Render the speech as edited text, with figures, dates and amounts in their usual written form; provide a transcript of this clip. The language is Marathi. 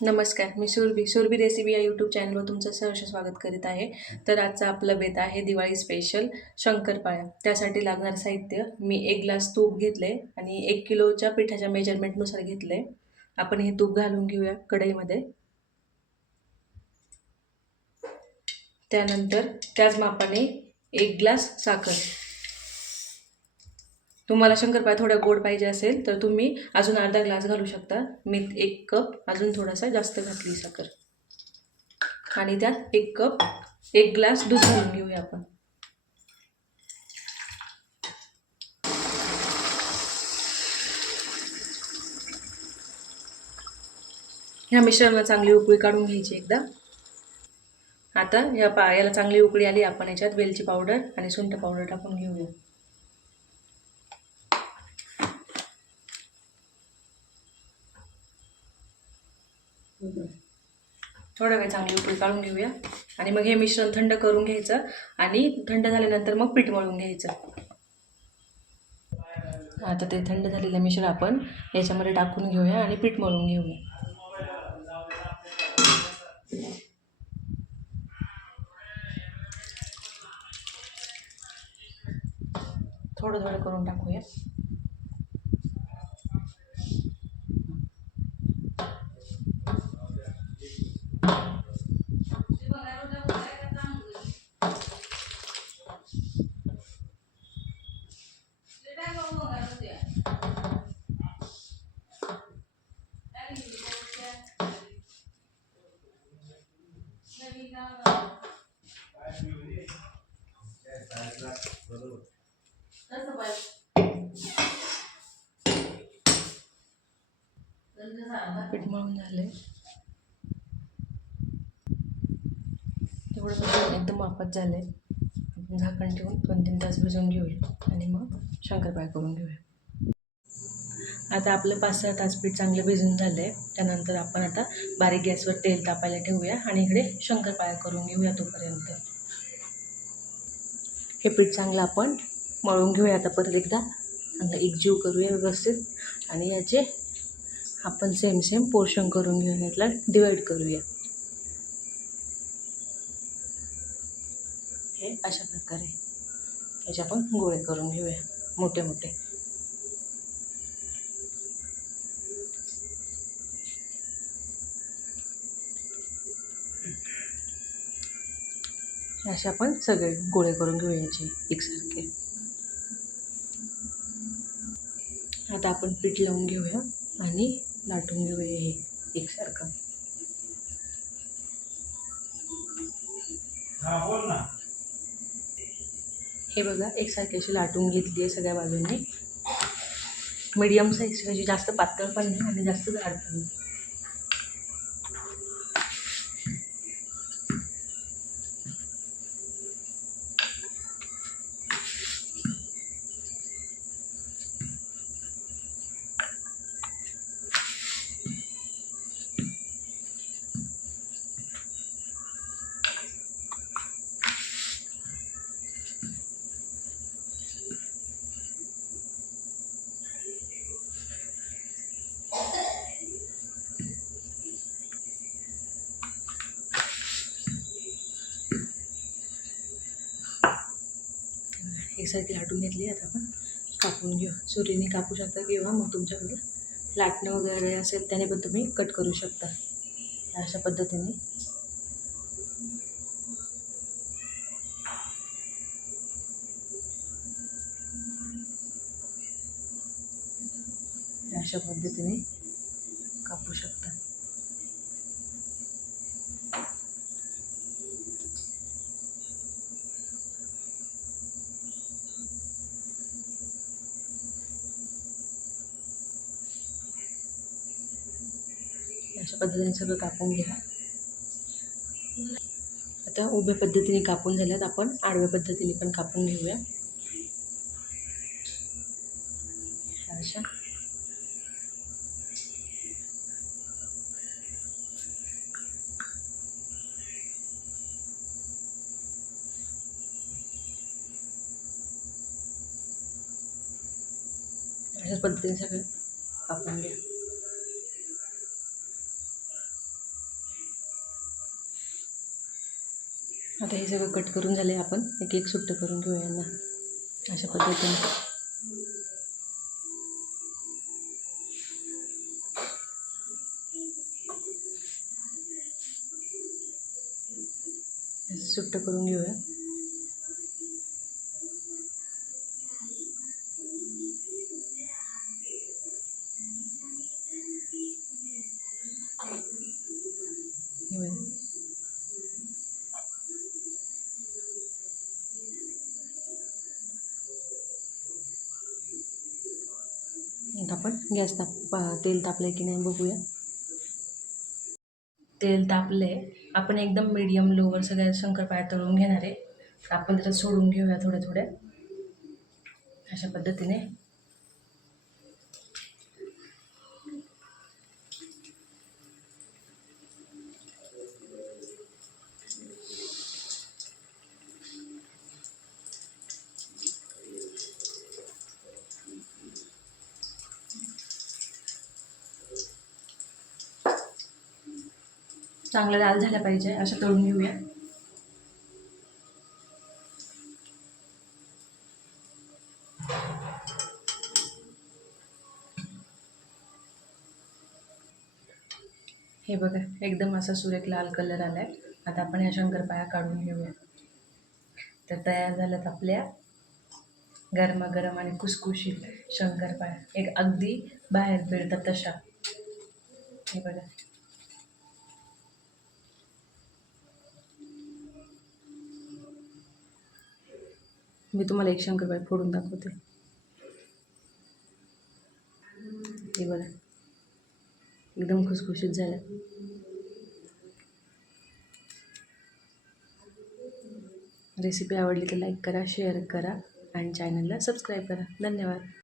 नमस्कार, मी सुरभी रेसिपी या यूट्यूब चॅनलवर तुमचं सहर्ष स्वागत करीत आहे. तर आजचा आपला बेत आहे दिवाळी स्पेशल शंकरपाळ्या. त्यासाठी लागणारं साहित्य मी 1 ग्लास तूप घेतले आणि 1 किलोच्या पिठाच्या मेजरमेंटनुसार घेतले. आपण हे तूप घालून घेऊया कढईमध्ये. त्यानंतर त्याच मापाने 1 ग्लास साखर. तुम्हाला शंकरपाळ्या थोड्या गोड पाहिजे असेल तर तुम्ही अजून अर्धा ग्लास घालू शकता. मी 1 कप अजून थोडासा जास्त घातली साखर. आणि त्यात 1 ग्लास दूध घालून घेऊया आपण. ह्या मिश्रणाला चांगली उकळी काढून घ्यायची एकदा. आता याला चांगली उकळी आली, आपण याच्यात वेलची पावडर आणि सुंठ पावडर टाकून घेऊया. थोडा वेळ चांगली उकळी काढून घेऊया आणि मग हे मिश्रण थंड करून घ्यायचं आणि थंड झाल्यानंतर मग पीठ मळून घ्यायचं. आता ते थंड झालेलं मिश्रण आपण याच्यामध्ये टाकून घेऊया आणि पीठ मळून घेऊया. थोडं थोडं करून टाकूया. पीठ मळून झाले. तेवढं एकदम वाफत झाले. झाकण ठेवून 2-3 तास भिजवून घेऊया आणि मग शंकरपाळ्या करून घेऊया. आता आपलं 5-6 तास पीठ चांगलं भिजून झालंय. त्यानंतर आपण आता बारीक गॅसवर तेल तापायला ठेवूया आणि इकडे शंकरपाळ्या करून घेऊया. तोपर्यंत हे पीठ चांगलं आपण मळून घेऊया. आता परत एकदा चांगलं एकजीव करूया व्यवस्थित आणि याचे आपण सेम पोर्शन करून घेऊया. यातला डिवाईड करूया. हे अशा प्रकारे याचे आपण गोळे करून घेऊया मोठे मोठे. असे आपण सगळे गोळे करून घेऊया याचे एकसारखे. आता आपण पीठ लावून घेऊया आणि लाटून घेऊया हे एकसारखं. हे बघा एकसारखी अशी लाटून घेतली आहे सगळ्या बाजूंनी. मीडियम साईजची, म्हणजे जास्त पातळ पण नाही आणि जास्त जाड पण नाही. एकसारखी लाटून घेतली. आता आपण कापून घेऊ. सुरीने कापू शकता किंवा मग तुमच्याकडे लाटणं वगैरे असेल त्याने पण तुम्ही कट करू शकता. अशा पद्धतीने कापू शकता. अशा पद्धतीने सगळं कापून घ्या. आता उभ्या पद्धतीने कापून झाल्यात, आपण आडव्या पद्धतीने पण कापून घेऊया. अशा पद्धतीने सगळं कापून घ्या. आता हे सगळं कट करून झाले, आपण एक एक सुट्टं करून घेऊया यांना अशा पद्धतीने. सुट्टं करून घेऊया. आता आपण गॅस तेल तापलं आहे की नाही बघूया. तेल तापलं आहे. आपण एकदम मीडियम लोवर सगळ्या शंकरपाळ्या तळून घेणार आहे. आपण त्याच्यात सोडून घेऊया थोड्या थोड्या अशा पद्धतीने. चांगलं लाल झाल्या पाहिजे अशा तळून घेऊया. हे बघा, एकदम असा सुरेख लाल कलर आला आहे. आता आपण ह्या शंकरपाळ्या काढून घेऊया. तर तयार झाल्यात आपल्या गरमागरम आणि खुसखुशीत शंकरपाळ्या, एक अगदी बाहेर मिळतात तशा. हे बघा, मी तुम्हाला एक शंकरपाळी फोडून दाखवते. हे बघा, एकदम खुसखुशीत झालं. रेसिपी आवडली तर लाईक करा, शेअर करा आणि चॅनलला सबस्क्राईब करा. धन्यवाद.